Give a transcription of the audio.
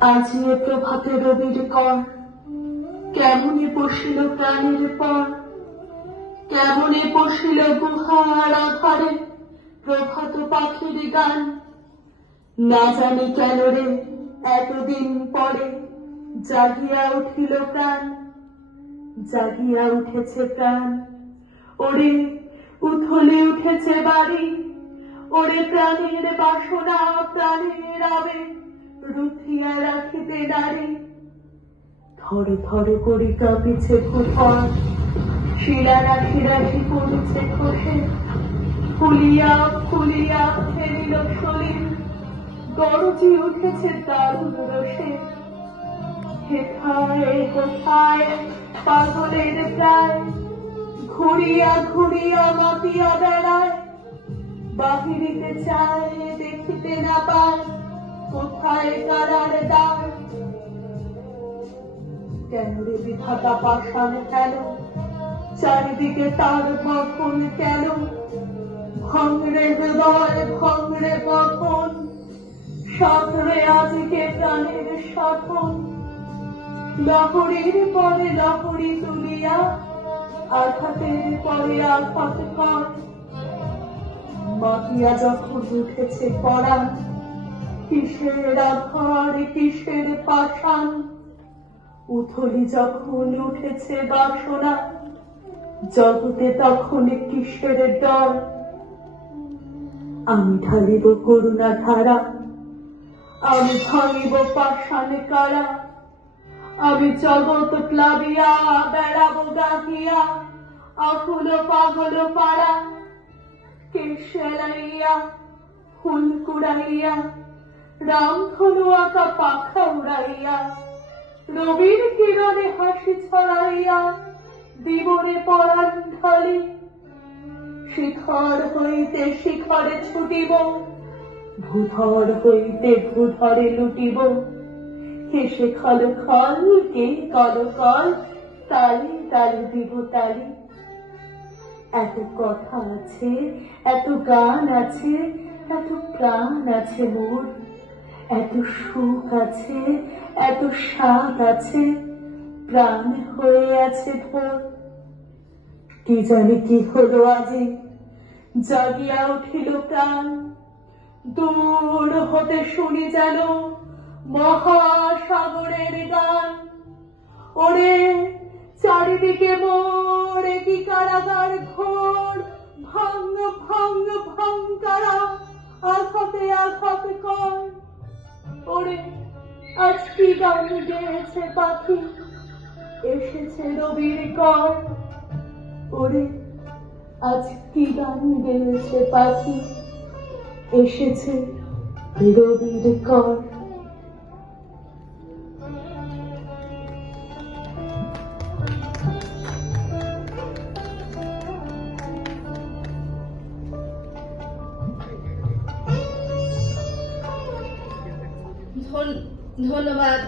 আজি এ প্রভাতে রবির কর, কেমনে পশিল প্রাণের পর, কেমনে পশিল গুহার আধারে প্রভাত পাখির গান। না জানি কেন রে এতদিন পরে জাগিয়া উঠিল প্রাণ, জাগিয়া উঠেছে প্রাণ। ওরে উথলে উঠেছে বাড়ি, ওরে প্রাণের বাসনা প্রাণের আবেগ রুথিয়া রাখিতে নারী। থর থর করি কাঁপিছে ভূতল, শিলা রাশি রাশি পড়ছে খসে, ফুলিয়া ফুলিয়া ফেলিল শরীর, গরজি উঠেছে দারুণ রসে। হেথায় কোথায় পাগলের প্রায়, ঘুরিয়া ঘুরিয়া মাপিয়া বেড়ায়, বাহিরিতে চায় দেখিতে না পায় কোথায় কারার দ্বার। কেন রে বিধাতা পাষাণ কেন, চারিদিকে তার ভখন কেন, ভাঙরে হৃদয় ভাঙরে কখন, সাঁতরে আজকে প্রাণের সাধন। লহরীর পরে লহরী তুলিয়া, আঘাতের পরে আঘাত কর, মাতিয়া যখন উঠেছে পরাণ, কিসের আধার কিসের পাষাণ। উথলি যখন উঠেছে বাসনা, জগতে তখন কিসের ডর। আমি ঢালিব করুণা ধারা, আমি ভাঙিব পাষাণ কারা, আমি জগৎ প্লাবিয়া বেড়াবো গাহিয়া আকুল পাগল পাড়া। কেশ এলাইয়া ফুল কুড়াইয়া, রাম ধনু আঁকা পাখা উড়াইয়া, রবির কিরণে হাসি ছড়াইয়া দিবরে পরাণ ঢালি। শিখর হইতে শিখরে ছুটিব, ভূধর হইতে ভূধরে লুটিব। হেসে খল খল কে কল কল, তালি তালি দিব তালি। এত কথা আছে, এত গান আছে, এত প্রাণ আছে মোর, এত সুখ আছে, এত স্বাদ আছে, প্রাণ হয়ে আছে ভোর। কি জানি কি হলো আজি, জাগিয়া উঠিল প্রাণ। দূর হতে শুনি যেন মহাসাগরের গান। ওরে চারিদিকে মোর কি কারাগার ঘোর, ভাঙ ভাঙ ভাঙ কারা, আঘাতে আঘাত কর। ওরে আজ কি গান গেয়েছে পাখি, এসেছে রবির কর। ওরে আজ কি গান গেয়েছে পাখি, এসেছে রবির কর। ধন্যবাদ।